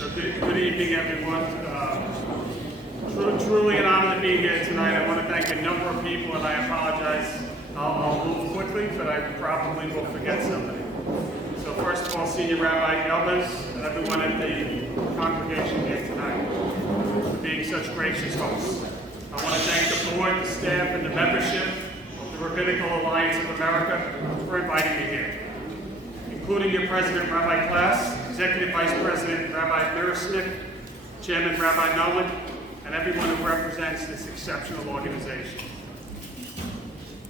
Good evening, everyone. Truly an honor to be here tonight. I want to thank a number of people, and I apologize. I'll move quickly, but I probably will forget somebody. So first of all, Senior Rabbi Elders and everyone at the congregation here tonight for being such gracious hosts. I want to thank the board, the staff, and the membership of the Rabbinical Alliance of America for inviting me here, including your President, Rabbi Klass, Executive Vice President, Rabbi Miroshnik, Chairman, Rabbi Nolan, and everyone who represents this exceptional organization.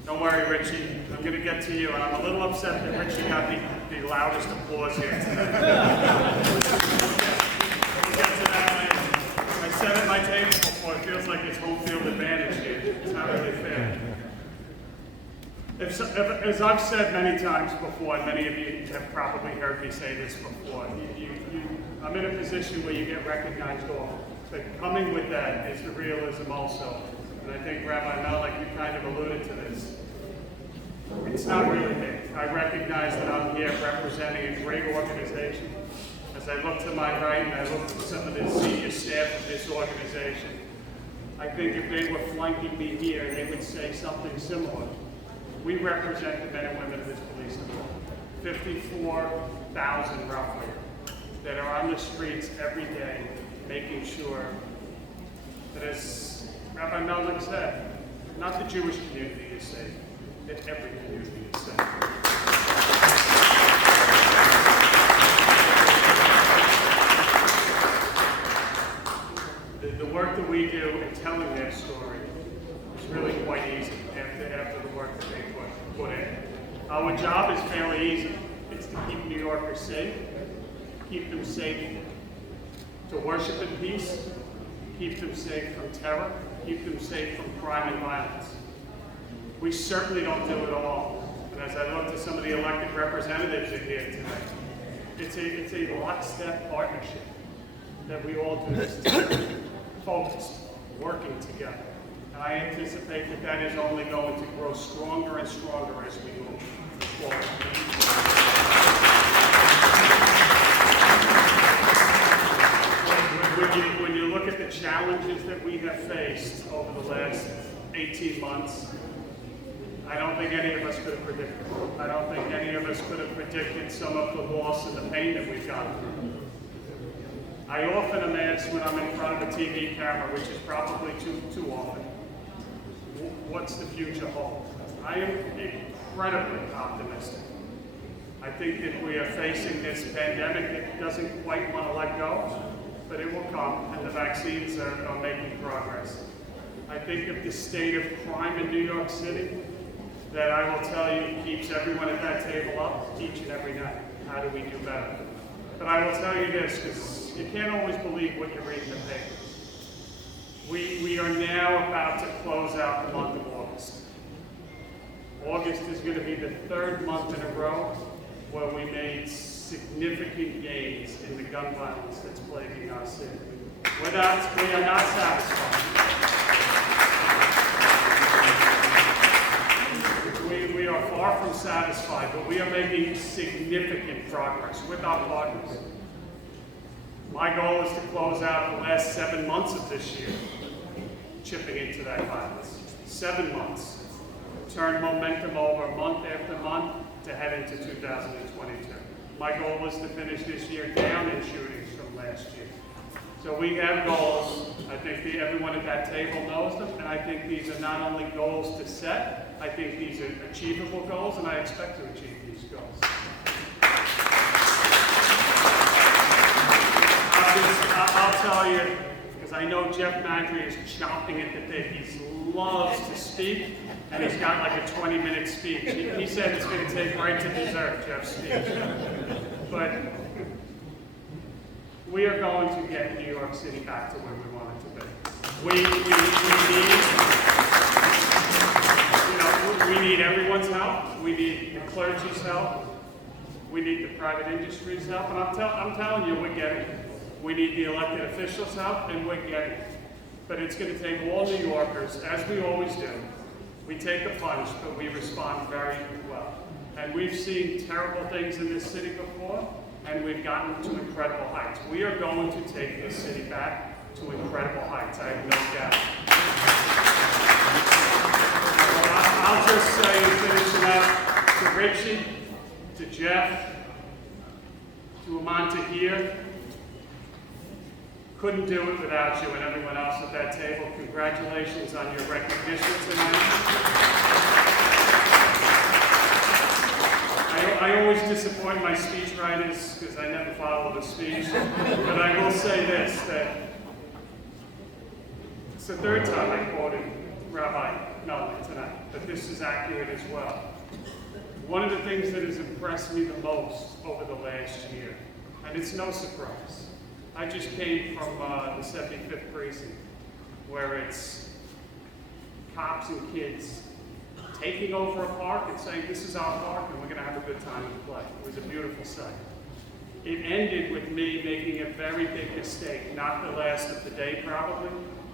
Don't worry, Richie, I'm going to get to you, and I'm a little upset that Richie got the loudest applause here tonight. We'll get to that. I sat at my table before, it feels like it's home field advantage here. It's not really fair. As I've said many times before, and many of you have probably heard me say this before, I'm in a position where you get recognized often. But coming with that is the realism also. And I think Rabbi Malik, you kind of alluded to this. It's not really me. I recognize that I'm here representing a great organization. As I look to my right and I look at some of the senior staff of this organization, I think if they were flanking me here, they would say something similar. We represent the men and women of this police department, 54,000 roughly, that are on the streets every day, making sure that, as Rabbi Melnick said, not the Jewish community is safe, that every community is safe. The work that we do in telling their story is really quite easy after the work that they put in. Our job is fairly easy. It's to keep New Yorkers safe, keep them safe to worship in peace, keep them safe from terror, keep them safe from crime and violence. We certainly don't do it all. And as I look to some of the elected representatives in here tonight, it's a lockstep partnership that we all do this together, focused, working together. And I anticipate that that is only going to grow stronger and stronger as we move forward. When you look at the challenges that we have faced over the last 18 months, I don't think any of us could have predicted. I don't think any of us could have predicted some of the loss and the pain that we've gone through. I often am asked when I'm in front of a TV camera, which is probably too often, what's the future hold? I am incredibly optimistic. I think that we are facing this pandemic that doesn't quite want to let go, but it will come, and the vaccines are making progress. I think of the state of crime in New York City, that I will tell you keeps everyone at that table up each and every night. How do we do better? But I will tell you this, because you can't always believe what you read in the paper. We are now about to close out the month of August. August is going to be the third month in a row where we made significant gains in the gun violence that's plaguing our city. We are not satisfied. We are far from satisfied, but we are making significant progress with our partners. My goal is to close out the last 7 months of this year, chipping into that violence. 7 months. Turn momentum over month after month to head into 2022. My goal is to finish this year down in shootings from last year. So we have goals. I think everyone at that table knows them, and I think these are not only goals to set, I think these are achievable goals, and I expect to achieve these goals. I'll tell you, because I know Jeff Mandry is chomping at the bit. He loves to speak, and he's got like a 20-minute speech. He said it's going to take right to dessert, Jeff's speech. But we are going to get New York City back to where we want it to be. We need everyone's help. We need the clergy's help. We need the private industry's help. And I'm telling you, we're getting it. We need the elected officials' help, and we're getting it. But it's going to take all New Yorkers, as we always do. We take a punch, but we respond very well. And we've seen terrible things in this city before, and we've gotten to incredible heights. We are going to take this city back to incredible heights, I have no doubt. I'll just say, finishing up, to Richie, to Jeff, to Amanta here, couldn't do it without you and everyone else at that table. Congratulations on your recognition tonight. I always disappoint my speech writers because I never follow the speech, but I will say this, that it's the third time I quoted Rabbi Melvin tonight, but this is accurate as well. One of the things that has impressed me the most over the last year, and it's no surprise, I just came from the 75th precinct, where it's cops and kids taking over a park and saying, this is our park and we're going to have a good time and play. It was a beautiful sight. It ended with me making a very big mistake, not the last of the day probably,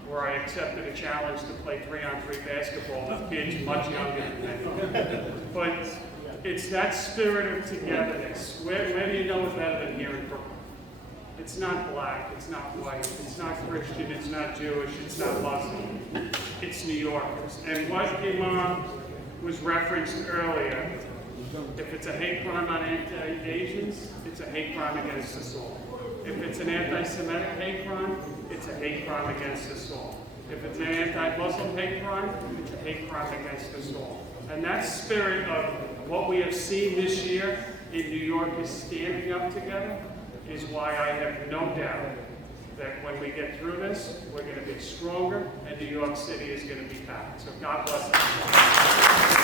where I accepted a challenge to play 3-on-3 basketball with kids much younger than me. But it's that spirit of togetherness. Where do you know it better than here in Brooklyn? It's not black, it's not white, it's not Christian, it's not Jewish, it's not Muslim. It's New Yorkers. And what Imam was referenced earlier, if it's a hate crime on anti-Asians, it's a hate crime against us all. If it's an anti-Semitic hate crime, it's a hate crime against us all. If it's an anti-Muslim hate crime, it's a hate crime against us all. And that spirit of what we have seen this year in New York is standing up together is why I have no doubt that when we get through this, we're going to be stronger and New York City is going to be back. So God bless us.